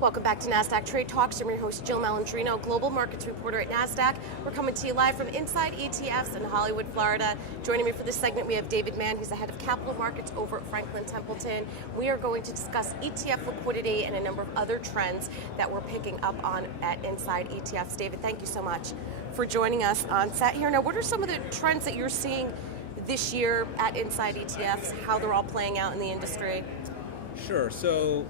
Welcome back to Nasdaq Trade Talks. I'm your host, Jill Malandrino, Global Markets Reporter at Nasdaq. We're coming to you live from Inside ETFs in Hollywood, Florida. Joining me for this segment, we have David Mann. He's the head of capital markets over at Franklin Templeton. We are going to discuss ETF liquidity and a number of other trends that we're picking up on at Inside ETFs. David, thank you so much for joining us on set here. Now, what are some of the trends that you're seeing this year at Inside ETFs, how they're all playing out in the industry? Sure. So,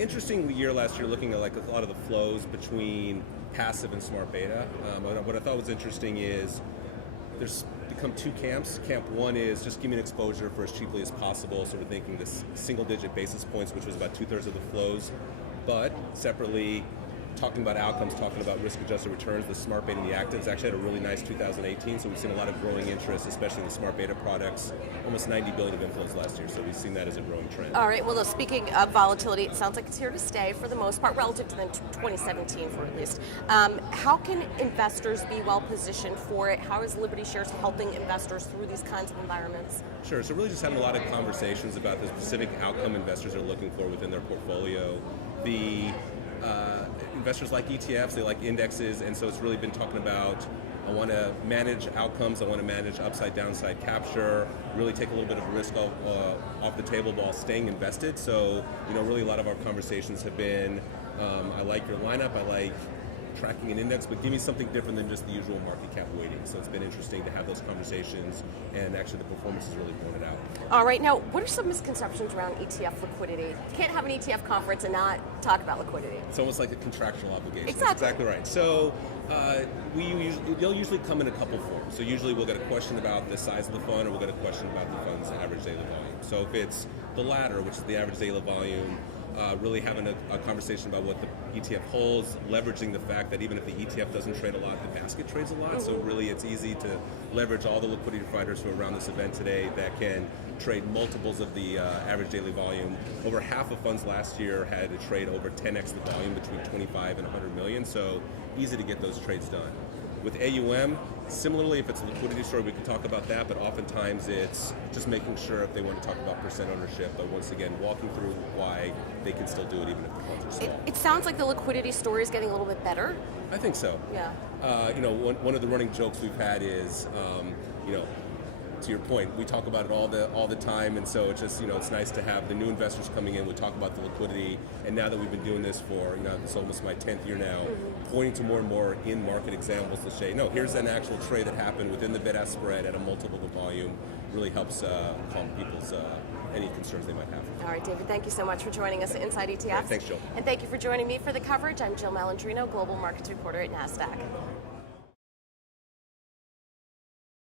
interesting year last year, looking at like a lot of the flows between passive and smart beta. What I thought was interesting is there's become two camps. Camp one is just give me an exposure for as cheaply as possible, sort of thinking this single-digit basis points, which was about 2/3 of the flows. But separately, talking about outcomes, talking about risk-adjusted returns, the smart beta and the actives actually had a really nice 2018, so we've seen a lot of growing interest, especially in the smart beta products. Almost 90 billion of inflows last year, so we've seen that as a growing trend. All right, well, speaking of volatility, it sounds like it's here to stay for the most part, relative to 2017 for at least. How can investors be well positioned for it? How is Liberty Shares helping investors through these kinds of environments? Sure, so really just having a lot of conversations about the specific outcome investors are looking for within their portfolio. Investors like ETFs, they like indexes, and so it's really been talking about, I want to manage outcomes, I want to manage upside downside capture, really take a little bit of risk off the table while staying invested. So, really a lot of our conversations have been, I like your lineup, I like tracking an index, but give me something different than just the usual market cap weighting. So it's been interesting to have those conversations, and actually the performance has really borne it out. All right, now what are some misconceptions around ETF liquidity? You can't have an ETF conference and not talk about liquidity. It's almost like a contractual obligation. Exactly. That's exactly right. So they'll usually come in a couple forms. So usually we'll get a question about the size of the fund, or we'll get a question about the fund's average daily volume. So if it's the latter, which is the average daily volume, really having a conversation about what the ETF holds, leveraging the fact that even if the ETF doesn't trade a lot, the basket trades a lot. Mm-hmm. So really it's easy to leverage all the liquidity providers who are around this event today that can trade multiples of the average daily volume. Over half of funds last year had to trade over 10x the volume, between 25 and 100 million. So easy to get those trades done. With AUM, similarly, if it's a liquidity story, we can talk about that, but oftentimes it's just making sure if they want to talk about percent ownership, but once again, walking through why they can still do it even if the funds are small. It sounds like the liquidity story is getting a little bit better. I think so. Yeah. One of the running jokes we've had is, to your point, we talk about it all the time, and so it's just, it's nice to have the new investors coming in. We talk about the liquidity, and now that we've been doing this for, it's almost my 10th year now, pointing to more and more in-market examples to say, no, here's an actual trade that happened within the bid-ask spread at a multiple of volume, really helps calm people's any concerns they might have. All right, David, thank you so much for joining us at Inside ETFs. Right, thanks, Jill. And thank you for joining me for the coverage. I'm Jill Malandrino, Global Markets Reporter at Nasdaq.